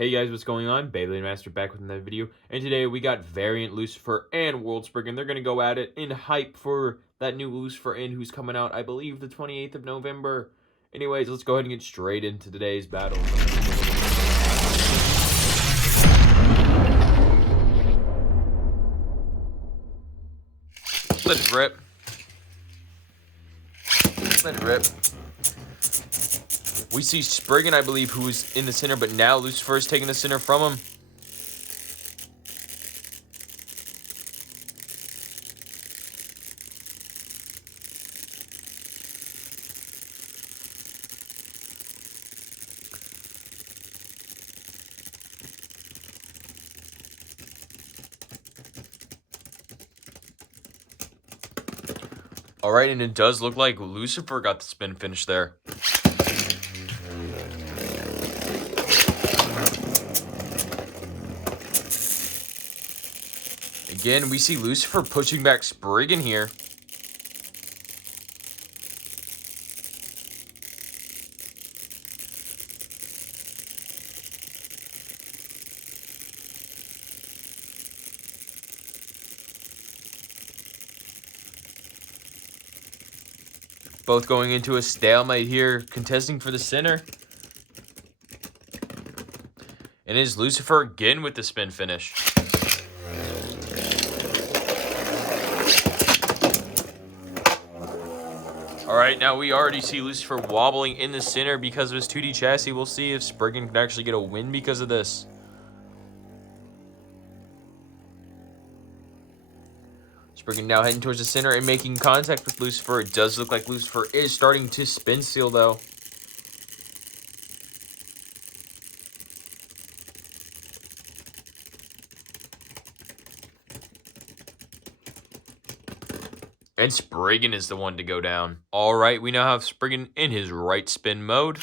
Hey guys, what's going on? Beyblade Master back with another video, and today we got Variant Lucifer and World Spriggan. They're gonna go at it in hype for that new Lucifer who's coming out, I believe, the 28th of November. Anyways, let's go ahead and get straight into today's battle. Let it rip. Let it rip. We see Spriggan, I believe, who's in the center, but now Lucifer is taking the center from him. Alright, and it does look like Lucifer got the spin finish there. Again, we see Lucifer pushing back Spriggan here. Both going into a stalemate here, contesting for the center. And it is Lucifer again with the spin finish. Alright, now we already see Lucifer wobbling in the center because of his 2D chassis. We'll see if Spriggan can actually get a win because of this. Spriggan now heading towards the center and making contact with Lucifer. It does look like Lucifer is starting to spin seal though. And Spriggan is the one to go down. Alright, we now have Spriggan in his right spin mode.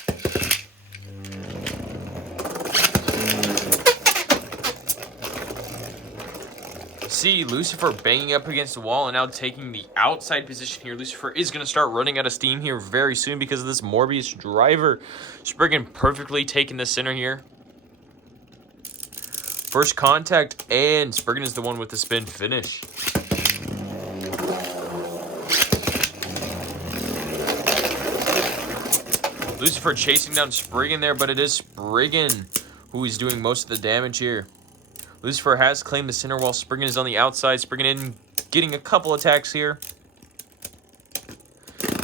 See Lucifer banging up against the wall and now taking the outside position here. Lucifer is going to start running out of steam here very soon because of this Morbius driver. Spriggan perfectly taking the center here. First contact, and Spriggan is the one with the spin finish. Lucifer chasing down Spriggan there, but it is Spriggan who is doing most of the damage here. Lucifer has claimed the center while Spriggan is on the outside. Spriggan in getting a couple attacks here.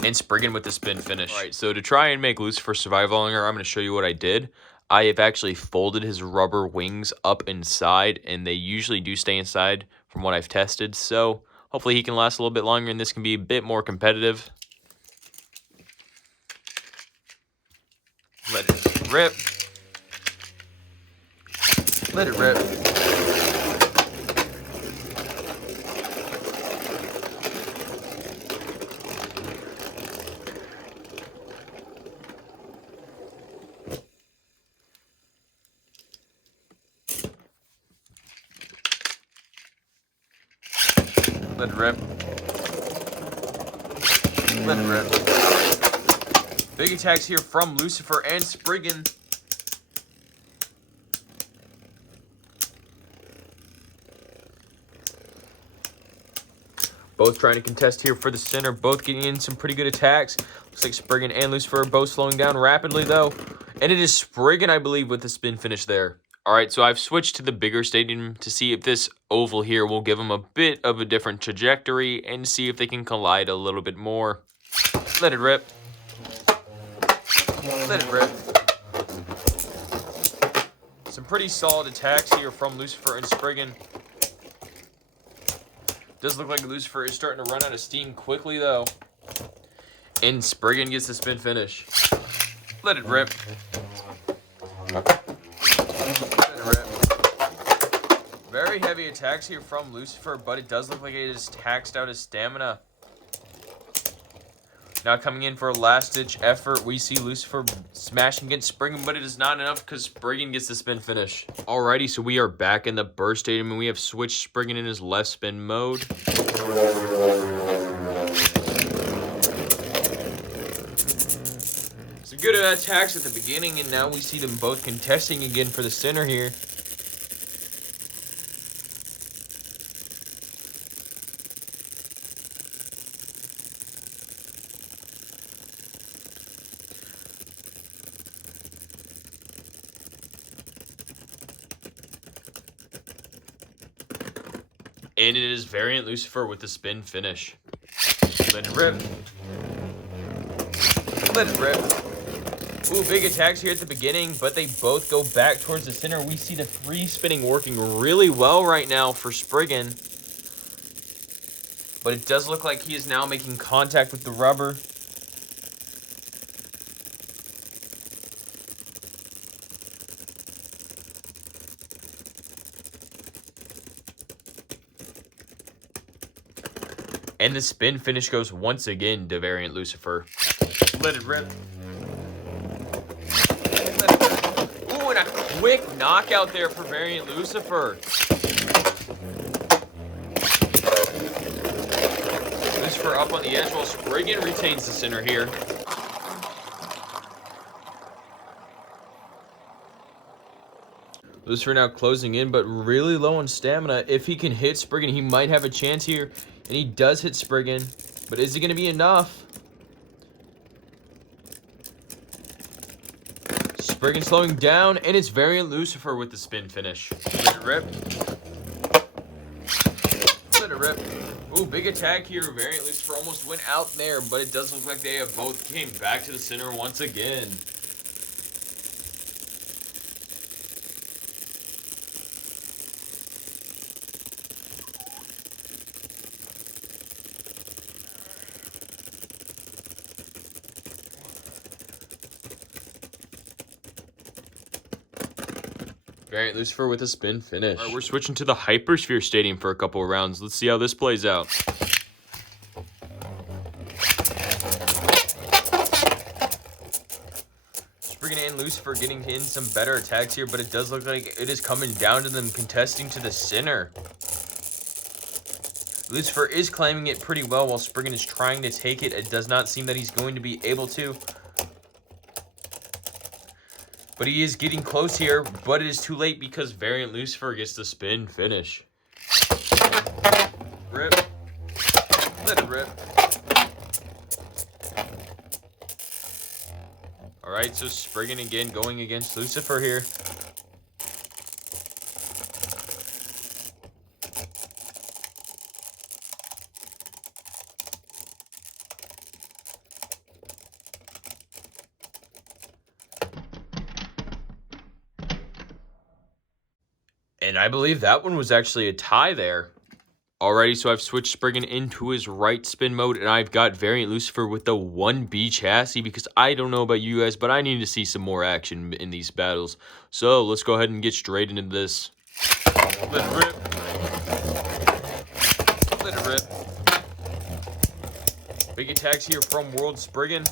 And Spriggan with the spin finish. Alright, so to try and make Lucifer survive longer, I'm going to show you what I did. I have actually folded his rubber wings up inside, and they usually do stay inside from what I've tested. So hopefully he can last a little bit longer, and this can be a bit more competitive. Let it rip. Let it rip. Let it rip. Let it rip. Big attacks here from Lucifer and Spriggan. Both trying to contest here for the center. Both getting in some pretty good attacks. Looks like Spriggan and Lucifer are both slowing down rapidly, though. And it is Spriggan, I believe, with the spin finish there. Alright, so I've switched to the bigger stadium to see if this oval here will give them a bit of a different trajectory and see if they can collide a little bit more. Let it rip. Let it rip. Some pretty solid attacks here from Lucifer and Spriggan. Does look like Lucifer is starting to run out of steam quickly, though. And Spriggan gets the spin finish. Let it rip. Let it rip. Very heavy attacks here from Lucifer, but it does look like it has taxed out his stamina. Now coming in for a last-ditch effort, we see Lucifer smashing against Spriggan, but it is not enough because Spriggan gets the spin finish. Alrighty, so we are back in the burst stadium, and we have switched Spriggan in his left spin mode. So Good attacks at the beginning, and now we see them both contesting again for the center here. And it is Variant Lucifer with the spin finish. Let it rip. Let it rip. Ooh, big attacks here at the beginning, but they both go back towards the center. We see the free spinning working really well right now for Spriggan. But it does look like he is now making contact with the rubber. And the spin finish goes once again to Variant Lucifer. Let it rip. Let it rip. Ooh, and a quick knockout there for Variant Lucifer. Lucifer up on the edge while Spriggan retains the center here. Lucifer now closing in, but really low on stamina. If he can hit Spriggan, he might have a chance here. And he does hit Spriggan, but is it going to be enough? Spriggan slowing down, and it's Variant Lucifer with the spin finish. Let it rip. Let it rip. Ooh, big attack here. Variant Lucifer almost went out there, but it does look like they have both came back to the center once again. Variant Lucifer with a spin finish. All right, we're switching to the Hypersphere Stadium for a couple of rounds. Let's see how this plays out. Spriggan and Lucifer getting in some better attacks here, but it does look like it is coming down to them contesting to the center. Lucifer is claiming it pretty well while Spriggan is trying to take it. It does not seem that he's going to be able to. But he is getting close here, but it is too late because Variant Lucifer gets the spin finish. Rip. Let it rip. Alright, so Spriggan again going against Lucifer here. And I believe that one was actually a tie there. Alrighty, so I've switched Spriggan into his right spin mode, and I've got Variant Lucifer with the 1B chassis because I don't know about you guys, but I need to see some more action in these battles. So let's go ahead and get straight into this. Let it rip. Let it rip. Big attacks here from World Spriggan.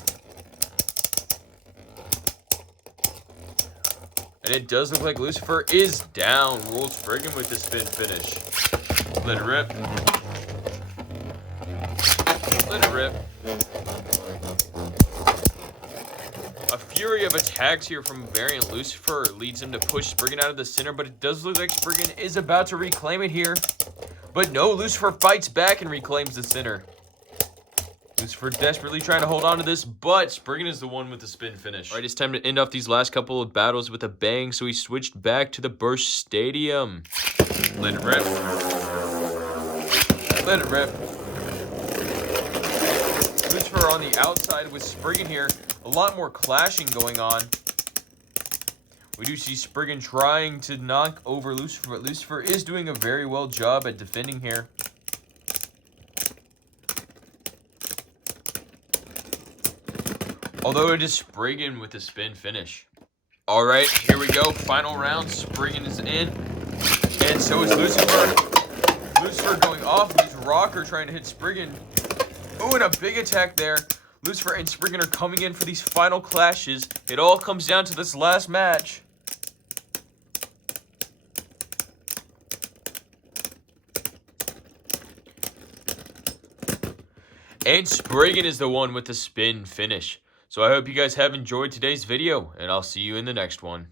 And it does look like Lucifer is down. World Spriggan with the spin finish. Let it rip. Let it rip. A fury of attacks here from Variant Lucifer leads him to push Spriggan out of the center, but it does look like Spriggan is about to reclaim it here. But no, Lucifer fights back and reclaims the center. Lucifer desperately trying to hold on to this, but Spriggan is the one with the spin finish. All right, it's time to end off these last couple of battles with a bang, so he switched back to the Burst Stadium. Let it rip. Let it rip. Lucifer on the outside with Spriggan here. A lot more clashing going on. We do see Spriggan trying to knock over Lucifer, but Lucifer is doing a very well job at defending here. Although it is Spriggan with the spin finish. All right, here we go. Final round. Spriggan is in. And so is Lucifer. Lucifer going off of his rocker trying to hit Spriggan. Oh, and a big attack there. Lucifer and Spriggan are coming in for these final clashes. It all comes down to this last match. And Spriggan is the one with the spin finish. So I hope you guys have enjoyed today's video, and I'll see you in the next one.